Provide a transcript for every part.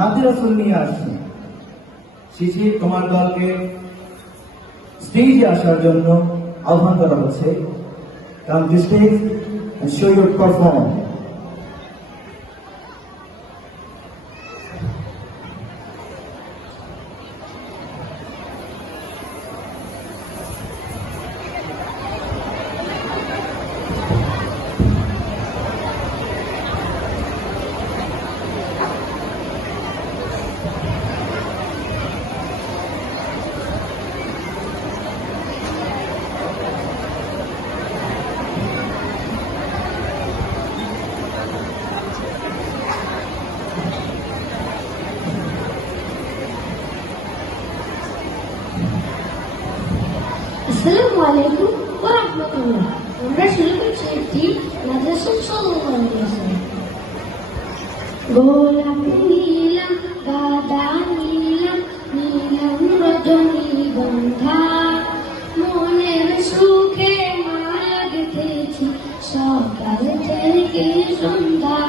নাতি রাসূল নিয়ে আসছেন। শিশি, তোমার দলকে স্টেজে আসার জন্য আহ্বান করা হচ্ছে। Come to stage and show your performance. Assalamualaikum warahmatullah. আমরা শুরু করছি একটি মাদ্রাসা সাল্লাল্লাহু আলাইহি ওয়াসাল্লাম। গোলাপ নীলাম গাদা নীলাম নীলাম রজনীগন্ধা, মনের সুখে মালা গেঁথেছি সকাল থেকে সন্ধ্যা।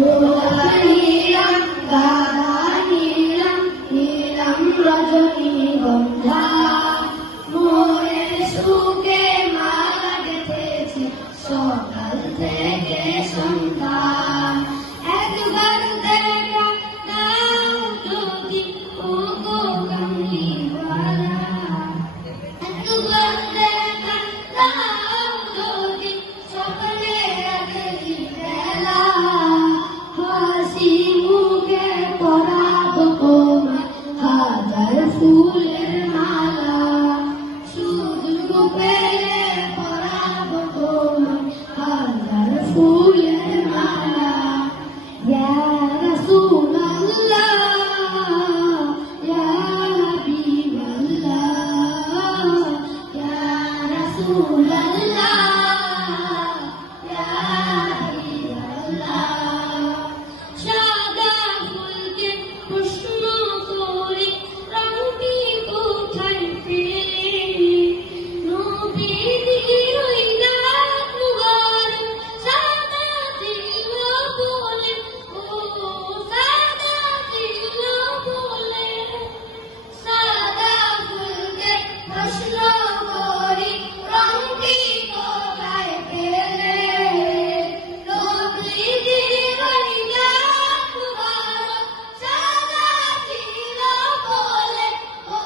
গোলাপ নীলাম গাদা নীলাম নীলাম রজনীগন্ধা, মনের সুখে মালা গেঁথেছি সকাল থেকে সন্ধ্যা। একবার দেখা দাও যদি ওগো কামলিওয়ালা, একবার দেখা দাও যদি সকালের আগেই বেলা, হাসি মুখে পরাবো তোমায় হাজার ফুলের মালা। সুযোগ পেলে পরাবো তোমায় হাজার ফুলের মালা। ইয়া রাসূলুল্লাহ ইয়া হাবিবাল্লাহ, ইয়া রাসূলুল্লাহ ইয়া হাবিবাল্লাহ। সাদা ফুলকে প্রশ্ন করি রংটি কোথায় পেলি, নবীজির ওই নাক মুবারক সাদা ছিল বলে, ও সাদা ছিল বলে। সাদা ফুলকে প্রশ্ন করি রংটি কোথায় পেলে, নবীজির ওই নাক মুবারক সাদা ছিল বলে, ও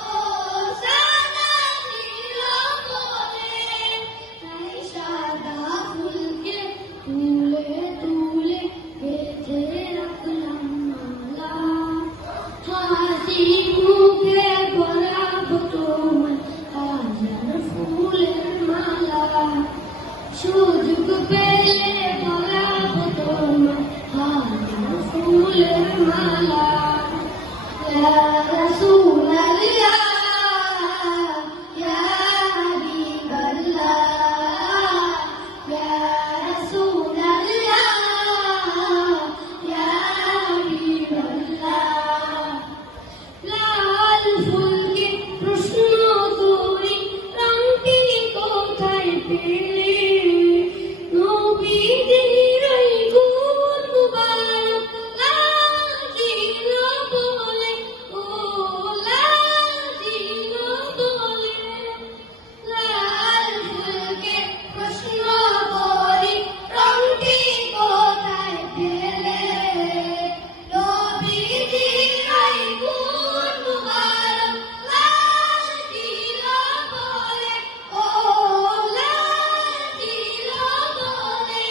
সাদা ছিল বলে। তাই সাদা ফুলকে তুলে তুলে বেঁধে রাখলাম মালা, হাসি মুখে পরাবো তোমায় হাজার ফুলের মালা। সুযোগ পেলে পরাবো তোমায় হাজার ফুলের মালা। ইয়া রাসূলুল্লাহ ইয়া হাবিবাল্লাহ, ইয়া রাসূলুল্লাহ ইয়া হাবিবাল্লাহ। লাল ফুলকে প্রশ্ন করি রংটি কোথায় পেলি, নবীজির ওই গুণ মুবারক লাল ছিল বলে, ও লাল ছিল বলে। লাল ফুলকে প্রশ্ন করি রংটি কোথায় পেলে, নবীজির ওই গুণ মুবারক লাল ছিল বলে, ও লাল ছিল বলে।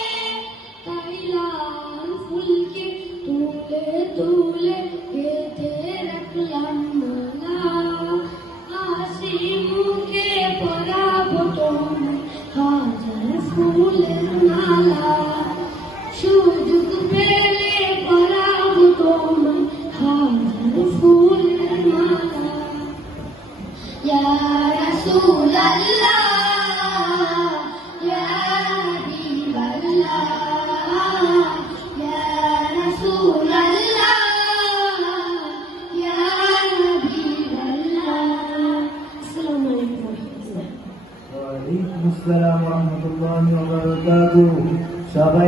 তাই লাল ফুলকে তুলে তুলে বেঁধে রাখলাম মালা, হাসি মুখে পরাবো তোমায় হাজার ফুলের মালা। সুযোগ পেলে পরাবো তোমায় হাজার ফুলের মালা। ইয়া রাসূলুল্লাহ ইয়া হাবিবাল্লাহ, ইয়া রাসূলুল্লাহ ইয়া হাবিবাল্লাহ। আসসালামু আলাইকুম ওয়া রাহমাতুল্লাহ। ওয়া আলাইকুম আসসালাম ওয়া রাহমাতুল্লাহি ওয়া বারাকাতুহু। সবাই